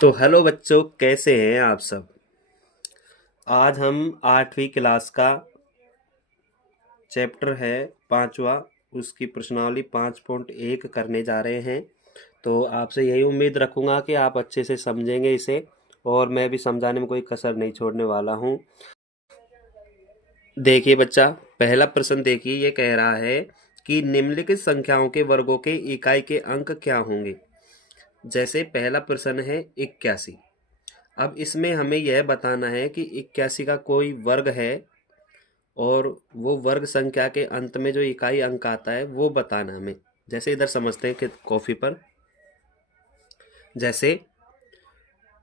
तो हेलो बच्चों, कैसे हैं आप सब। आज हम 8वीं क्लास का चैप्टर है 5वां, उसकी प्रश्नावली 5.1 करने जा रहे हैं। तो आपसे यही उम्मीद रखूंगा कि आप अच्छे से समझेंगे इसे, और मैं भी समझाने में कोई कसर नहीं छोड़ने वाला हूं। देखिए बच्चा, पहला प्रश्न देखिए, ये कह रहा है कि निम्नलिखित संख्याओं के वर्गों के इकाई के अंक क्या होंगे। जैसे पहला प्रश्न है 81। अब इसमें हमें यह बताना है कि 81 का कोई वर्ग है, और वो वर्ग संख्या के अंत में जो इकाई अंक आता है वो बताना हमें। जैसे इधर समझते हैं कि कॉपी पर, जैसे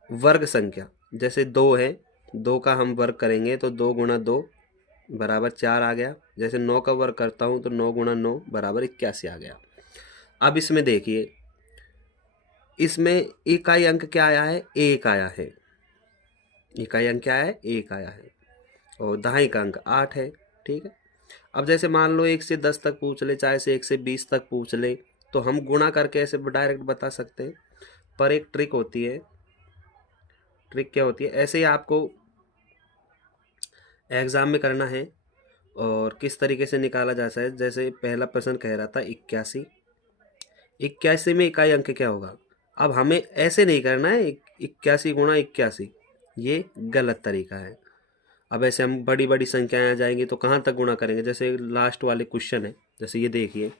वर्ग संख्या, जैसे 2 है, 2 का हम वर्ग करेंगे तो 2 × 2 बराबर 4 आ गया। जैसे 9 का वर्ग करता हूँ तो 9 × 9 बराबर 81 आ गया। अब इसमें देखिए, इसमें इकाई अंक क्या आया है, 1 आया है। इकाई अंक क्या है, 1 आया है, और दहाई का अंक 8 है। ठीक है। अब जैसे मान लो 1 से 10 तक पूछ ले, चाहे से 1 से 20 तक पूछ ले, तो हम गुणा करके ऐसे डायरेक्ट बता सकते हैं। पर एक ट्रिक होती है। ट्रिक क्या होती है, ऐसे ही आपको एग्जाम में करना है। और किस तरीके से निकाला जा सकता है, जैसे पहला प्रश्न कह रहा था 81। 81 में इकाई अंक क्या होगा। अब हमें ऐसे नहीं करना है 81 × 81, ये गलत तरीका है। अब ऐसे हम बड़ी बड़ी संख्याएं आ जाएंगी तो कहाँ तक गुणा करेंगे। जैसे लास्ट वाले क्वेश्चन है, जैसे ये देखिए,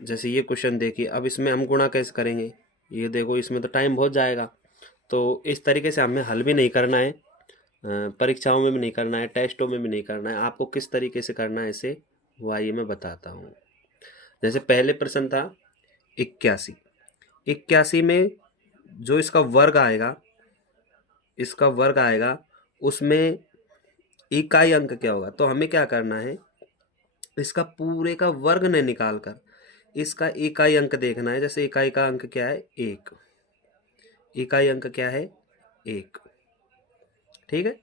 जैसे ये क्वेश्चन देखिए, अब इसमें हम गुणा कैसे करेंगे। ये देखो, इसमें तो टाइम बहुत जाएगा। तो इस तरीके से हमें हल भी नहीं करना है, परीक्षाओं में भी नहीं करना है, टेस्टों में भी नहीं करना है। आपको किस तरीके से करना है इसे, वो आइए मैं बताता हूँ। जैसे पहले प्रश्न था 81। 81 में जो इसका वर्ग आएगा, इसका वर्ग आएगा, उसमें इकाई अंक क्या होगा। तो हमें क्या करना है, इसका पूरे का वर्ग ने निकाल कर इसका इकाई अंक देखना है। जैसे इकाई का अंक क्या है, 1। इकाई अंक क्या है, 1। ठीक है।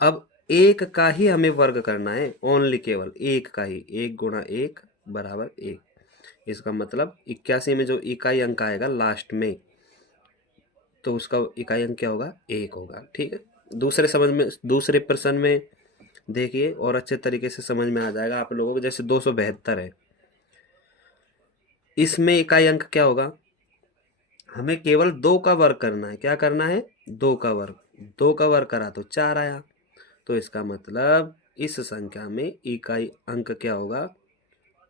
अब 1 का ही हमें वर्ग करना है, ओनली, केवल 1 का ही। 1 × 1 बराबर 1। इसका मतलब 81 में जो इकाई अंक आएगा लास्ट में, तो उसका इकाई अंक क्या होगा, 1 होगा। ठीक है। दूसरे प्रश्न में देखिए, और अच्छे तरीके से समझ में आ जाएगा आप लोगों को। जैसे 272 है, इसमें इकाई अंक क्या होगा। हमें केवल 2 का वर्ग करना है। क्या करना है, 2 का वर्ग। 2 का वर्ग करा तो 4 आया। तो इसका मतलब इस संख्या में इकाई अंक क्या होगा,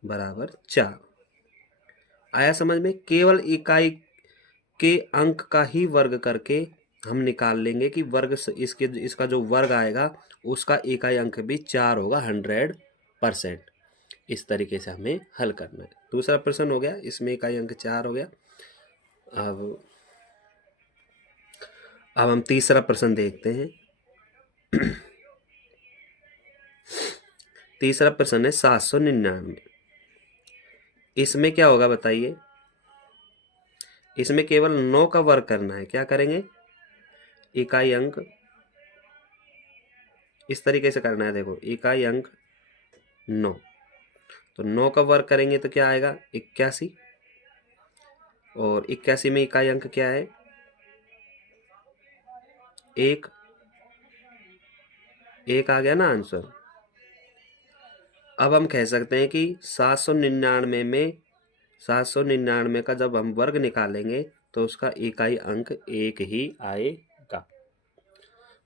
बराबर 4। आया समझ में। केवल इकाई के अंक का ही वर्ग करके हम निकाल लेंगे कि इसका जो वर्ग आएगा उसका इकाई अंक भी 4 होगा, 100%। इस तरीके से हमें हल करना है। दूसरा प्रश्न हो गया, इसमें इकाई अंक 4 हो गया। अब हम तीसरा प्रश्न देखते हैं। तीसरा प्रश्न है 799। इसमें क्या होगा बताइए। इसमें केवल 9 का वर्ग करना है। क्या करेंगे, इकाई अंक इस तरीके से करना है। देखो, इकाई अंक 9, तो 9 का वर्ग करेंगे तो क्या आएगा, 81। और 81 में इकाई अंक क्या है, 1। 1 आ गया ना आंसर। अब हम कह सकते हैं कि 799 का जब हम वर्ग निकालेंगे तो उसका इकाई अंक 1 ही आएगा।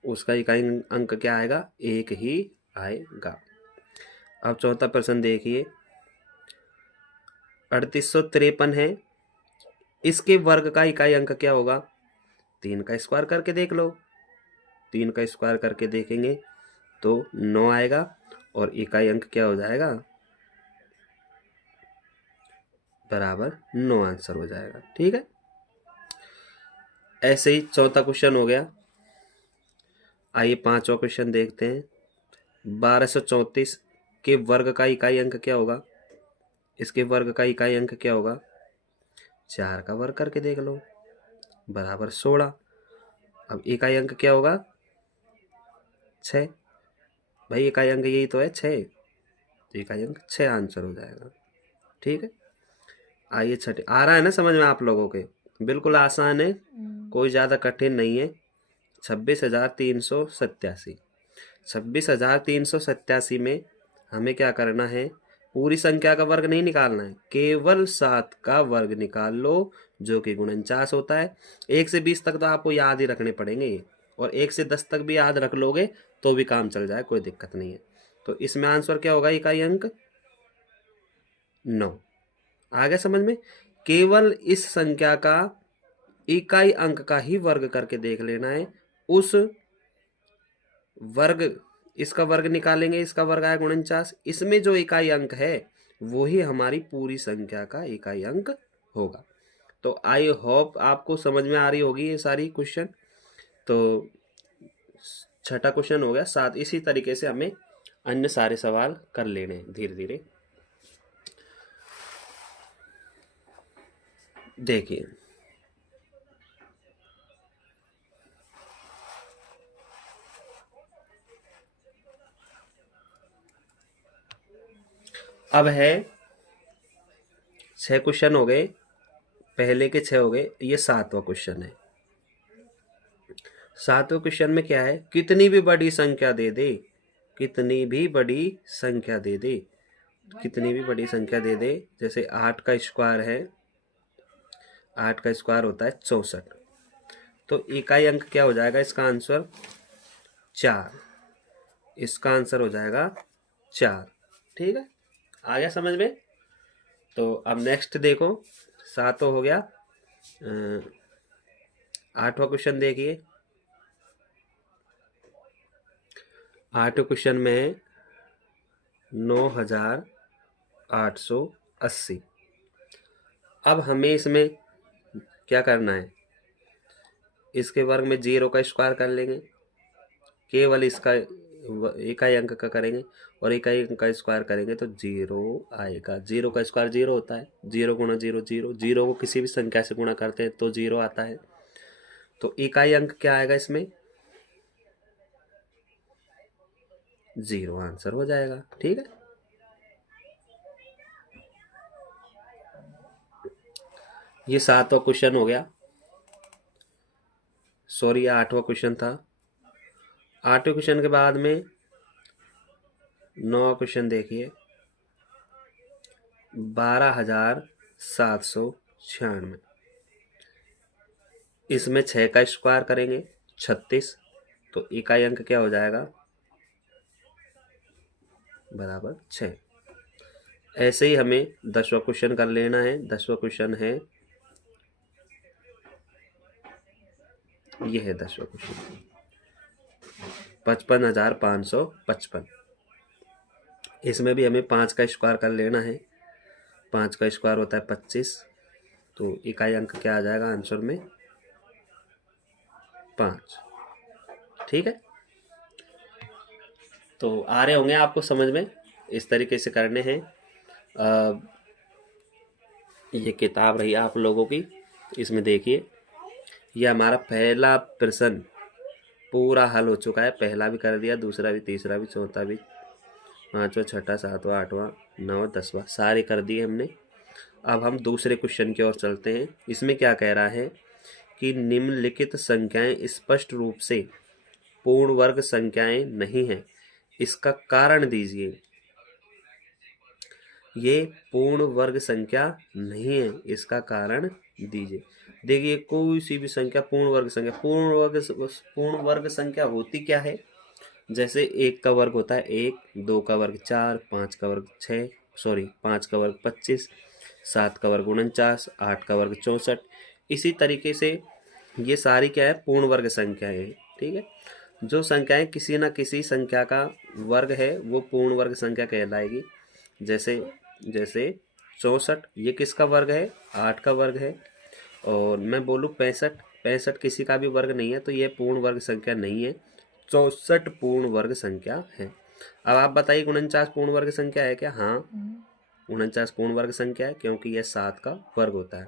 उसका इकाई अंक क्या आएगा, 1 ही आएगा। अब चौथा प्रश्न देखिए, 3853 है। इसके वर्ग का इकाई अंक क्या होगा। 3 का स्क्वायर करके देख लो। 3 का स्क्वायर करके देखेंगे तो 9 आएगा, और इकाई अंक क्या हो जाएगा, बराबर 9 आंसर हो जाएगा। ठीक है। ऐसे ही चौथा क्वेश्चन हो गया। आइए पांचवा क्वेश्चन देखते हैं। 1234 के वर्ग का इकाई अंक क्या होगा। इसके वर्ग का इकाई अंक क्या होगा, 4 का वर्ग करके देख लो, बराबर 16। अब इकाई अंक क्या होगा, 6। भाई इकाई अंक यही तो है, 6। तो इकाई अंक 6 आंसर हो जाएगा। ठीक है। आइए छठे, आ रहा है ना समझ में आप लोगों के। बिल्कुल आसान है, कोई ज़्यादा कठिन नहीं है। 26,387। 26,387 में हमें क्या करना है, पूरी संख्या का वर्ग नहीं निकालना है, केवल 7 का वर्ग निकाल लो, जो कि 49 होता है। 1 से 20 तक तो आपको याद ही रखने पड़ेंगे ये, और 1 से 10 तक भी याद रख लोगे तो भी काम चल जाए, कोई दिक्कत नहीं है। तो इसमें आंसर क्या होगा, इकाई अंक 9। आ गया समझ में? केवल इस संख्या का इकाई अंक का ही वर्ग करके देख लेना है। उस वर्ग, इसका वर्ग निकालेंगे, इसका वर्ग आया 49, इसमें जो इकाई अंक है वो ही हमारी पूरी संख्या का इकाई अंक होगा। तो आई होप आपको समझ में आ रही होगी ये सारी क्वेश्चन। तो छठा क्वेश्चन हो गया। साथ इसी तरीके से हमें अन्य सारे सवाल कर लेने हैं धीरे धीरे। देखिए, अब है 6 क्वेश्चन हो गए, पहले के 6 हो गए, ये 7वां क्वेश्चन है। 7वें क्वेश्चन में क्या है, कितनी भी बड़ी संख्या दे दे, कितनी भी बड़ी संख्या दे दे, कितनी भी बड़ी संख्या दे दे, जैसे 8 का स्क्वायर है, 8 का स्क्वायर होता है 64। तो इकाई अंक क्या हो जाएगा, इसका आंसर 4। इसका आंसर हो जाएगा 4। ठीक है, आ गया समझ में? तो अब नेक्स्ट देखो, 7 हो गया। 8वां क्वेश्चन देखिए। 8वें क्वेश्चन में है 9,880। अब हमें इसमें क्या करना है, इसके वर्ग में 0 का स्क्वायर कर लेंगे, केवल इसका इकाई अंक का करेंगे, और इकाई अंक का स्क्वायर करेंगे तो 0 आएगा। 0 का स्क्वायर 0 होता है, 0 गुणा 0 0, 0 को किसी भी संख्या से गुणा करते हैं तो 0 आता है। तो इकाई अंक क्या आएगा इसमें, 0 आंसर हो जाएगा। ठीक है, ये 7वां क्वेश्चन हो गया। सॉरी, 8वां क्वेश्चन था। 8वें क्वेश्चन के बाद में 9वां क्वेश्चन देखिए। 12,796, इसमें 6 का स्क्वायर करेंगे 36, तो इकाई अंक क्या हो जाएगा, बराबर 6। ऐसे ही हमें 10वां क्वेश्चन कर लेना है। 10वां क्वेश्चन है, ये है 10वां क्वेश्चन, 55,555। इसमें भी हमें 5 का स्क्वायर कर लेना है। 5 का स्क्वायर होता है 25, तो इकाई अंक क्या आ जाएगा आंसर में, 5। ठीक है, तो आ रहे होंगे आपको समझ में, इस तरीके से करने हैं। ये किताब रही आप लोगों की, इसमें देखिए, ये हमारा पहला प्रश्न पूरा हल हो चुका है। पहला भी कर दिया, दूसरा भी, तीसरा भी, चौथा भी, 5वां, 6वां, 7वां, 8वां, 9वां, 10वां, सारे कर दिए हमने। अब हम दूसरे क्वेश्चन की ओर चलते हैं। इसमें क्या कह रहा है कि निम्नलिखित संख्याएं स्पष्ट रूप से पूर्ण वर्ग संख्याएं नहीं हैं, इसका कारण दीजिए। ये पूर्ण वर्ग संख्या नहीं है, इसका कारण दीजिए। देखिए, कोई सी भी संख्या पूर्ण वर्ग संख्या, पूर्ण वर्ग संख्या होती क्या है, जैसे 1 का वर्ग होता है 1, 2 का वर्ग 4, 5 का वर्ग 6, सॉरी 5 का वर्ग 25, 7 का वर्ग 49, 8 का वर्ग 64। इसी तरीके से ये सारी क्या है, पूर्ण वर्ग संख्याएं हैं। ठीक है, जो संख्याएं किसी न किसी संख्या का वर्ग है वो पूर्ण वर्ग संख्या कहलाएगी। जैसे जैसे 64, ये किसका वर्ग है, 8 का वर्ग है। और मैं बोलूँ 65, 65 किसी का भी वर्ग नहीं है, तो ये पूर्ण वर्ग संख्या नहीं है, 64 पूर्ण वर्ग संख्या है। अब आप बताइए 49 पूर्ण वर्ग संख्या है क्या? हाँ, 49 पूर्ण वर्ग संख्या है, क्योंकि यह 7 का वर्ग होता है।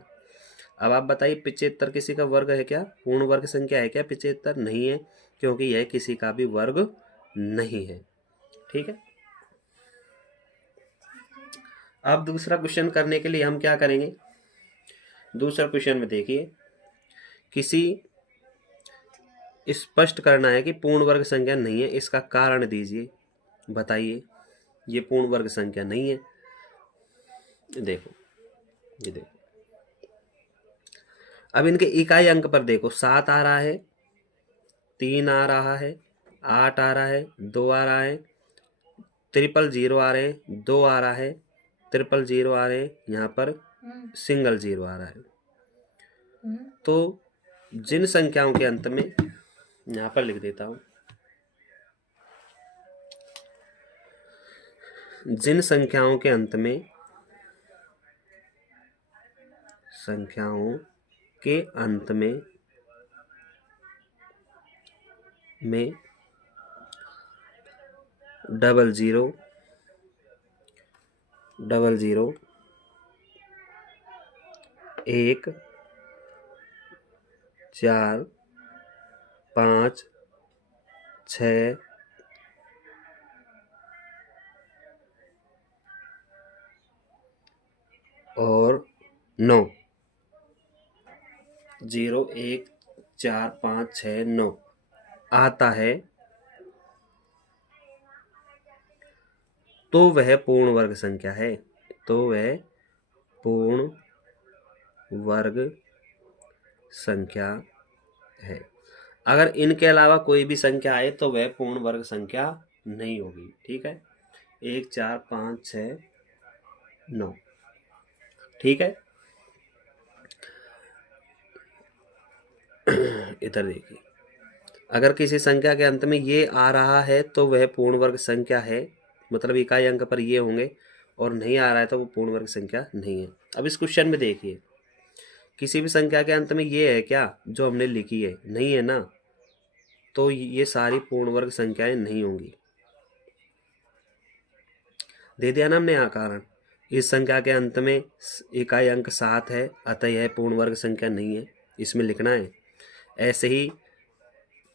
अब आप बताइए 75 किसी का वर्ग है क्या, पूर्ण वर्ग संख्या है क्या? 75 नहीं है, क्योंकि यह किसी का भी वर्ग नहीं है। ठीक है, अब दूसरा क्वेश्चन करने के लिए हम क्या करेंगे, दूसरा क्वेश्चन में देखिए, किसी स्पष्ट करना है कि पूर्ण वर्ग संख्या नहीं है, इसका कारण दीजिए, बताइए ये पूर्ण वर्ग संख्या नहीं है। देखो ये देखो, अब इनके इकाई अंक पर देखो, 7 आ रहा है, 3 आ रहा है, 8 आ रहा है, 2 आ रहा है, 000 आ रहे हैं, 2 आ रहा है, 000 आ रहे हैं, यहाँ पर सिंगल 0 आ रहा है। तो जिन संख्याओं के अंत में, यहाँ पर लिख देता हूं, जिन संख्याओं के अंत में, संख्याओं के अंत में 00, 00, 1, 4, 5, 6, और 9, 0, 1, 4, 5, 6, 9 आता है, तो वह पूर्ण वर्ग संख्या है। तो वह पूर्ण वर्ग संख्या है। अगर इनके अलावा कोई भी संख्या आए तो वह पूर्ण वर्ग संख्या नहीं होगी। ठीक है, 1, 4, 5, 6, 9। ठीक है, इधर देखिए, अगर किसी संख्या के अंत में ये आ रहा है तो वह पूर्ण वर्ग संख्या है, मतलब इकाई अंक पर ये होंगे, और नहीं आ रहा है तो वो पूर्ण वर्ग संख्या नहीं है। अब इस क्वेश्चन में देखिए, किसी भी संख्या के अंत में ये है क्या जो हमने लिखी है, नहीं है ना, तो ये सारी पूर्ण वर्ग संख्याएं नहीं होंगी। दे दिया ना हमने यहाँ कारण, इस संख्या के अंत में इकाई अंक 7 है, अतः यह पूर्ण वर्ग संख्या नहीं है, इसमें लिखना है। ऐसे ही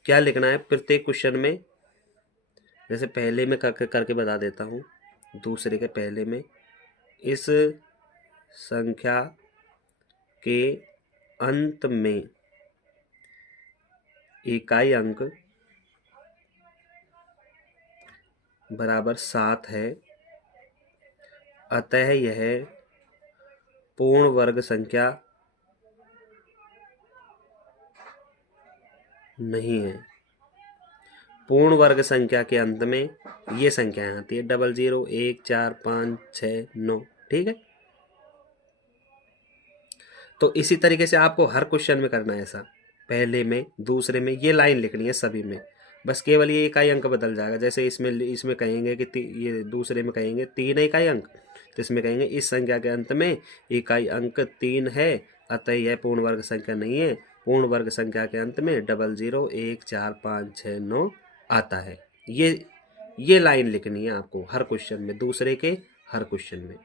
क्या लिखना है प्रत्येक क्वेश्चन में, जैसे पहले में करके बता देता हूँ, दूसरे के पहले में, इस संख्या के अंत में इकाई अंक बराबर 7 है, अतः यह पूर्ण वर्ग संख्या नहीं है। पूर्ण वर्ग संख्या के अंत में ये संख्याएं आती है, 00, 1, 4, 5, 6, 9। ठीक है, तो इसी तरीके से आपको हर क्वेश्चन में करना है ऐसा, पहले में दूसरे में ये लाइन लिखनी है सभी में, बस केवल ये इकाई अंक बदल जाएगा। जैसे इसमें कहेंगे कि ये दूसरे में कहेंगे 3 है इकाई अंक, तो इसमें कहेंगे इस संख्या के अंत में इकाई अंक 3 है, अतः यह पूर्ण वर्ग संख्या नहीं है। पूर्ण वर्ग संख्या के अंत में 00, 1, 4, 5, 6, 9 आता है। ये लाइन लिखनी है आपको हर क्वेश्चन में, दूसरे के हर क्वेश्चन में।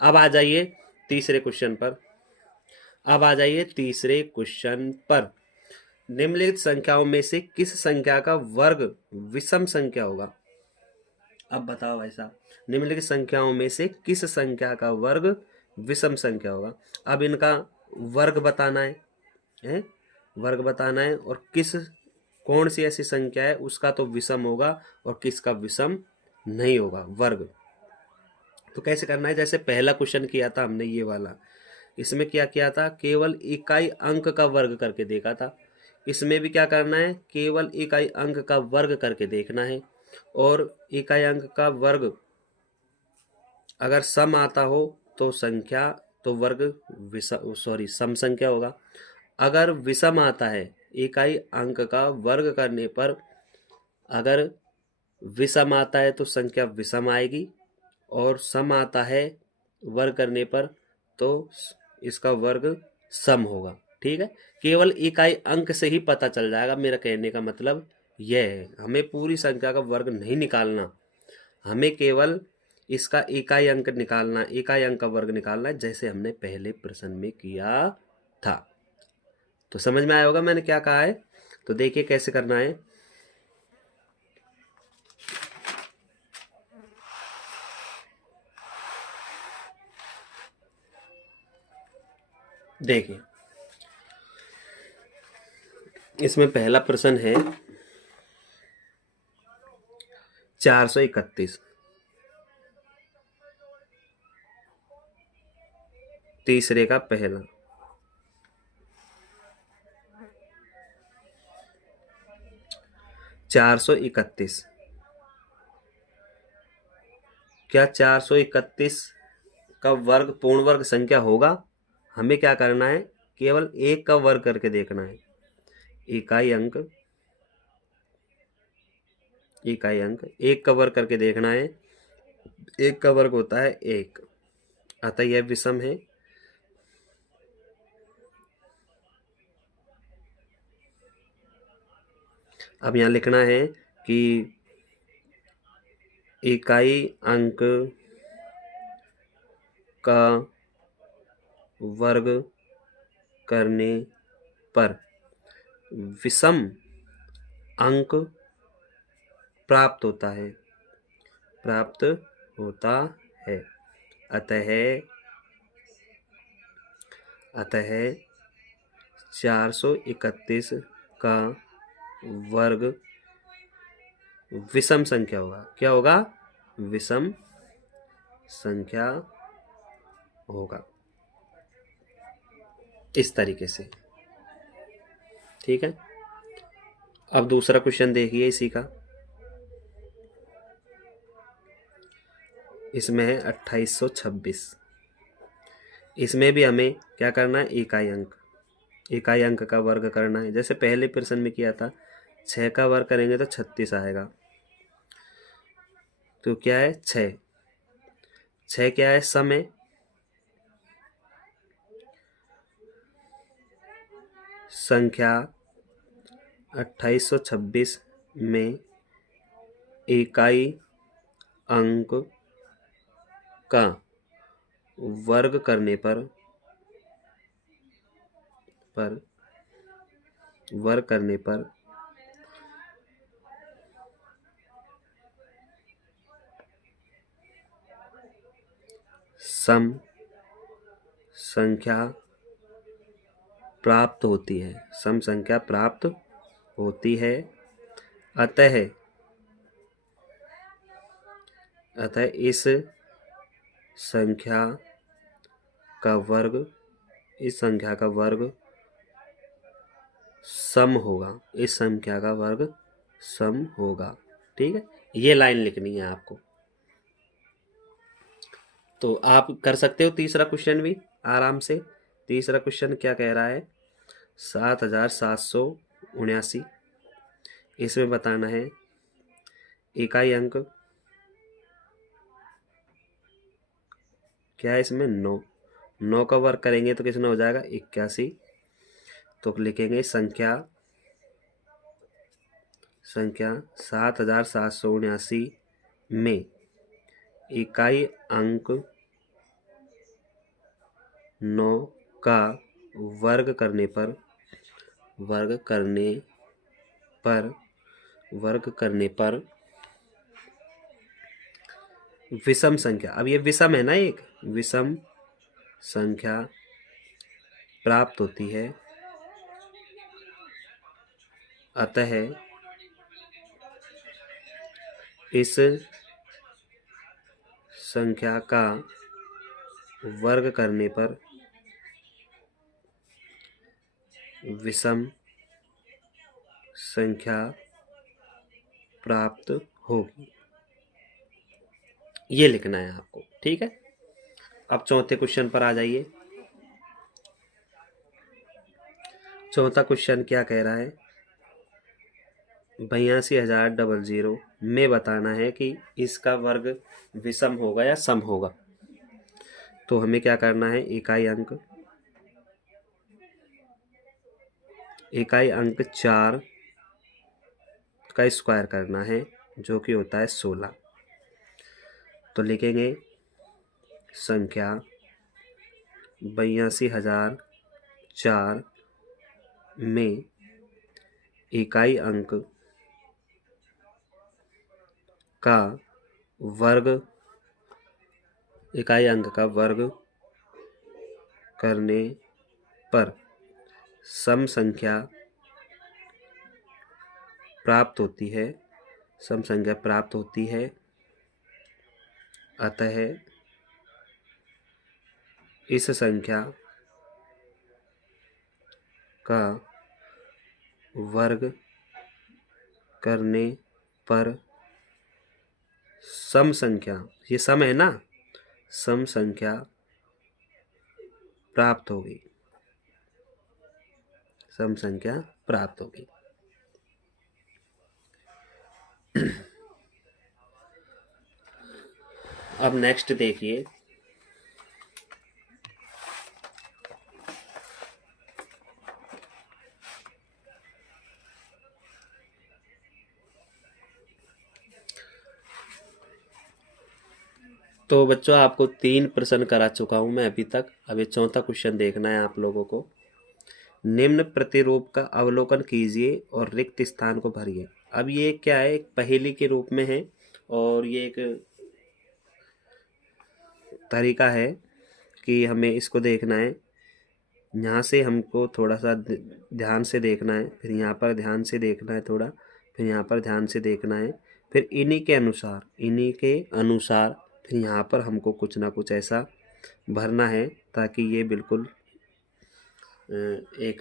अब आ जाइए तीसरे क्वेश्चन पर। अब आ जाइए तीसरे क्वेश्चन पर, निम्नलिखित संख्याओं में से किस संख्या का वर्ग विषम संख्या होगा? अब बताओ भाई साहब, निम्नलिखित संख्याओं में से किस संख्या का वर्ग विषम संख्या होगा? अब इनका वर्ग बताना है, वर्ग बताना है, और कौन सी ऐसी संख्या है उसका तो विषम होगा और किसका विषम नहीं होगा वर्ग। तो कैसे करना है, जैसे पहला क्वेश्चन किया था हमने ये वाला, इसमें क्या किया था, केवल इकाई अंक का वर्ग करके देखा था। इसमें भी क्या करना है, केवल इकाई अंक का वर्ग करके देखना है, और इकाई अंक का वर्ग अगर सम आता हो तो संख्या, तो वर्ग सम संख्या होगा। अगर विषम आता है, इकाई अंक का वर्ग करने पर अगर विषम आता है तो संख्या विषम आएगी, और सम आता है वर्ग करने पर तो इसका वर्ग सम होगा। ठीक है, केवल इकाई अंक से ही पता चल जाएगा। मेरा कहने का मतलब यह है, हमें पूरी संख्या का वर्ग नहीं निकालना, हमें केवल इसका इकाई अंक निकालना, इकाई अंक का वर्ग निकालना है, जैसे हमने पहले प्रश्न में किया था। तो समझ में आया होगा मैंने क्या कहा है। तो देखिए कैसे करना है। देखिए इसमें पहला प्रश्न है 431। तीसरे का पहला 431। क्या 431 का वर्ग पूर्ण वर्ग संख्या होगा? हमें क्या करना है, केवल एक का वर्ग करके देखना है। इकाई अंक एक का वर्ग करके देखना है। एक का वर्ग होता है एक, अतः यह विषम है। अब यहाँ लिखना है कि इकाई अंक का वर्ग करने पर विषम अंक प्राप्त होता है। अतः 431 का वर्ग विषम संख्या होगा। क्या होगा? विषम संख्या होगा, इस तरीके से। ठीक है। अब दूसरा क्वेश्चन देखिए इसी का। इसमें है 2826। इसमें भी हमें क्या करना है, इकाई अंक का वर्ग करना है। जैसे पहले प्रश्न में किया था, 6 का वर्ग करेंगे तो 36 आएगा। तो क्या है, 6 क्या है, सम है। संख्या 2826 में इकाई अंक का वर्ग करने पर सम संख्या प्राप्त होती है। अतः इस संख्या का वर्ग सम होगा। ठीक है, ये लाइन लिखनी है आपको। तो आप कर सकते हो तीसरा क्वेश्चन भी आराम से। तीसरा क्वेश्चन क्या कह रहा है, 7779। इसमें बताना है इकाई अंक क्या है, इसमें 9 का वर्ग करेंगे तो कितना हो जाएगा, 81। तो लिखेंगे संख्या 7779 में इकाई अंक 9 का वर्ग करने पर विषम संख्या, अब ये विषम है ना, एक विषम संख्या प्राप्त होती है। अतः इस संख्या का वर्ग करने पर विषम संख्या प्राप्त होगी। ये लिखना है आपको। ठीक है। अब चौथे क्वेश्चन पर आ जाइए। चौथा क्वेश्चन क्या कह रहा है, 82,000 में बताना है कि इसका वर्ग विषम होगा या सम होगा। तो हमें क्या करना है, इकाई अंक 4 का स्क्वायर करना है, जो कि होता है 16। तो लिखेंगे संख्या 82,004 में इकाई अंक का वर्ग करने पर सम संख्या प्राप्त होती है, सम संख्या प्राप्त होती है, अतः इस संख्या का वर्ग करने पर सम संख्या, ये सम है ना, सम संख्या प्राप्त होगी, सम संख्या प्राप्त होगी। अब नेक्स्ट देखिए, तो बच्चों आपको 3 प्रश्न करा चुका हूं मैं अभी तक। अभी चौथा क्वेश्चन देखना है आप लोगों को। निम्न प्रतिरूप का अवलोकन कीजिए और रिक्त स्थान को भरिए। अब ये क्या है, एक पहेली के रूप में है और ये एक तरीका है कि हमें इसको देखना है। यहाँ से हमको थोड़ा सा ध्यान से देखना है, फिर यहाँ पर ध्यान से देखना है थोड़ा, फिर यहाँ पर ध्यान से देखना है, फिर इन्हीं के अनुसार फिर यहाँ पर हमको कुछ ना कुछ ऐसा भरना है ताकि ये बिल्कुल एक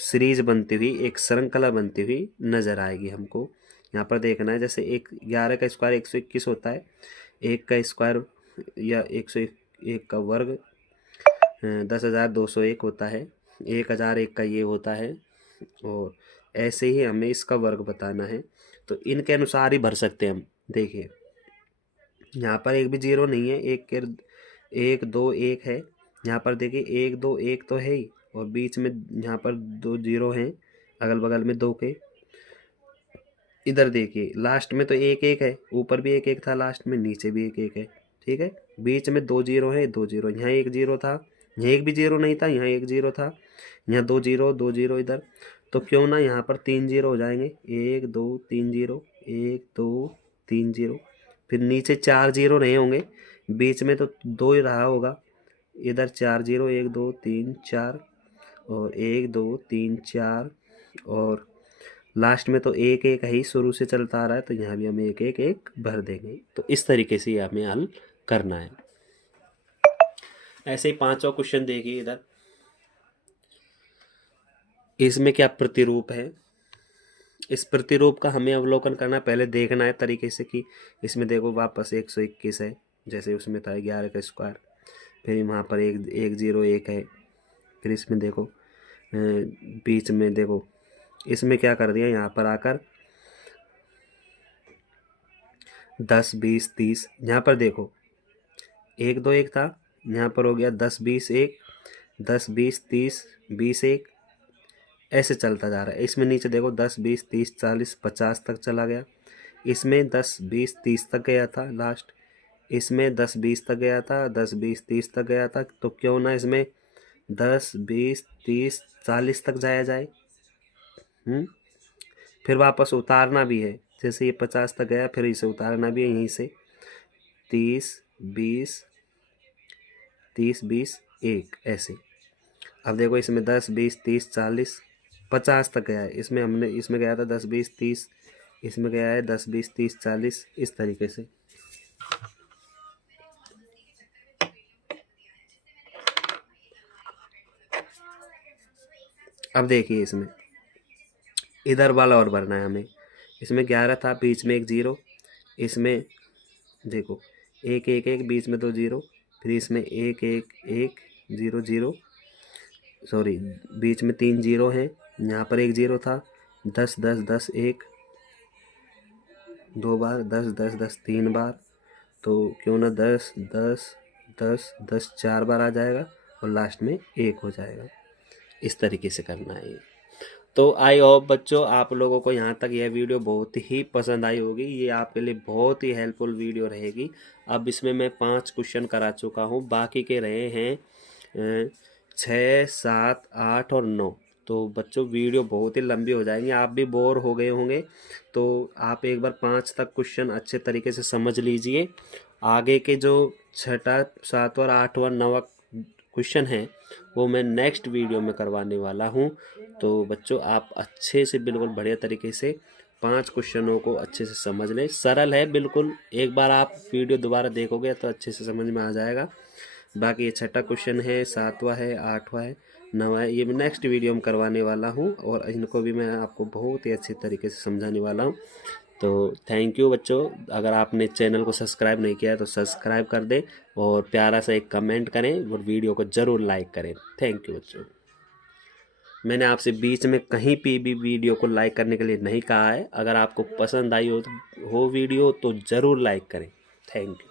सीरीज बनती हुई, एक श्रृंखला बनती हुई नज़र आएगी हमको। यहाँ पर देखना है, जैसे 11 का स्क्वायर 121 होता है, 1 का स्क्वायर या 101 का वर्ग 10,201 होता है, 1,001 का ये होता है, और ऐसे ही हमें इसका वर्ग बताना है। तो इनके अनुसार ही भर सकते हैं हम। देखिए यहाँ पर एक भी जीरो नहीं है, एक 2 1 है। यहाँ पर देखिए 1 2 1 तो है ही, और बीच में यहाँ पर 2 जीरो हैं अगल बगल में 2 के। इधर देखिए लास्ट में तो 1 1 है, ऊपर भी 1 1 था लास्ट में, नीचे भी 1 1 है, ठीक है। बीच में 2 जीरो है, 2 जीरो, यहाँ 1 जीरो था, यहाँ एक भी जीरो नहीं था, यहाँ 1 जीरो था, यहाँ 2 जीरो 2 जीरो इधर। तो क्यों ना यहाँ पर 3 जीरो हो जाएंगे, 1 2 3 जीरो, 1 2 3 जीरो। फिर नीचे 4 जीरो नहीं होंगे, बीच में तो 2 ही रहा होगा, इधर 4 जीरो, 1 2 3 4, और 1 2 3 4, और लास्ट में तो 1 1 ही शुरू से चलता आ रहा है, तो यहाँ भी हम 1 1 1 भर देंगे। तो इस तरीके से हमें हल करना है। ऐसे ही 5वां क्वेश्चन देखिए इधर, इसमें क्या प्रतिरूप है, इस प्रतिरूप का हमें अवलोकन करना, पहले देखना है तरीके से कि इसमें देखो वापस 121 है, जैसे उसमें था 11 का स्क्वायर, फिर वहाँ पर 1 0 1 है, फिर इसमें देखो बीच में देखो इसमें क्या कर दिया, यहाँ पर आकर 10 20 30, यहाँ पर देखो 1 2 1 था, यहाँ पर हो गया 10 20 1, 10 20 30 20 1, ऐसे चलता जा रहा है। इसमें नीचे देखो 10 20 30 40 50 तक चला गया, इसमें 10 20 30 तक गया था लास्ट, इसमें 10 20 तक गया था, 10 20 30 तक गया था। तो क्यों ना इसमें 10 20 30 40 तक जाया जाए। फिर वापस उतारना भी है, जैसे ये 50 तक गया, फिर इसे उतारना भी है यहीं से, 30 20 30 20 1 ऐसे। अब देखो इसमें 10 20 30 40 50 तक गया है, इसमें गया था 10 20 30, इसमें गया है 10 20 30 40, इस तरीके से। अब देखिए इसमें इधर वाला और भरना है हमें। इसमें 11 था, बीच में 1 जीरो, इसमें देखो 1 1 1, बीच में 2 जीरो, फिर इसमें 1 1 1 0 0, सॉरी बीच में 3 जीरो हैं, यहाँ पर 1 जीरो था, 10 10 10 1 2 बार, 10 10 10 3 बार, तो क्यों ना 10 10 10 10 4 बार आ जाएगा, और लास्ट में 1 हो जाएगा। इस तरीके से करना है ये। तो आई होप बच्चों आप लोगों को यहाँ तक यह वीडियो बहुत ही पसंद आई होगी, ये आपके लिए बहुत ही हेल्पफुल वीडियो रहेगी। अब इसमें मैं 5 क्वेश्चन करा चुका हूँ, बाकी के रहे हैं 6 7 8 और 9। तो बच्चों वीडियो बहुत ही लंबी हो जाएंगी, आप भी बोर हो गए होंगे, तो आप एक बार 5 तक क्वेश्चन अच्छे तरीके से समझ लीजिए। आगे के जो 6वां 7वां 8वां 9वां क्वेश्चन है वो मैं नेक्स्ट वीडियो में करवाने वाला हूँ। तो बच्चों आप अच्छे से बिल्कुल बढ़िया तरीके से 5 क्वेश्चनों को अच्छे से समझ लें। सरल है बिल्कुल, एक बार आप वीडियो दोबारा देखोगे तो अच्छे से समझ में आ जाएगा। बाकी ये 6ठा क्वेश्चन है, 7वां है, 8वां है, 9वां है, ये मैं नेक्स्ट वीडियो में करवाने वाला हूँ और इनको भी मैं आपको बहुत ही अच्छे तरीके से समझाने वाला हूँ। तो थैंक यू बच्चों। अगर आपने चैनल को सब्सक्राइब नहीं किया है तो सब्सक्राइब कर दें और प्यारा सा एक कमेंट करें और वीडियो को ज़रूर लाइक करें। थैंक यू बच्चों। मैंने आपसे बीच में कहीं भी वीडियो को लाइक करने के लिए नहीं कहा है। अगर आपको पसंद आई हो वीडियो तो ज़रूर लाइक करें। Thank you.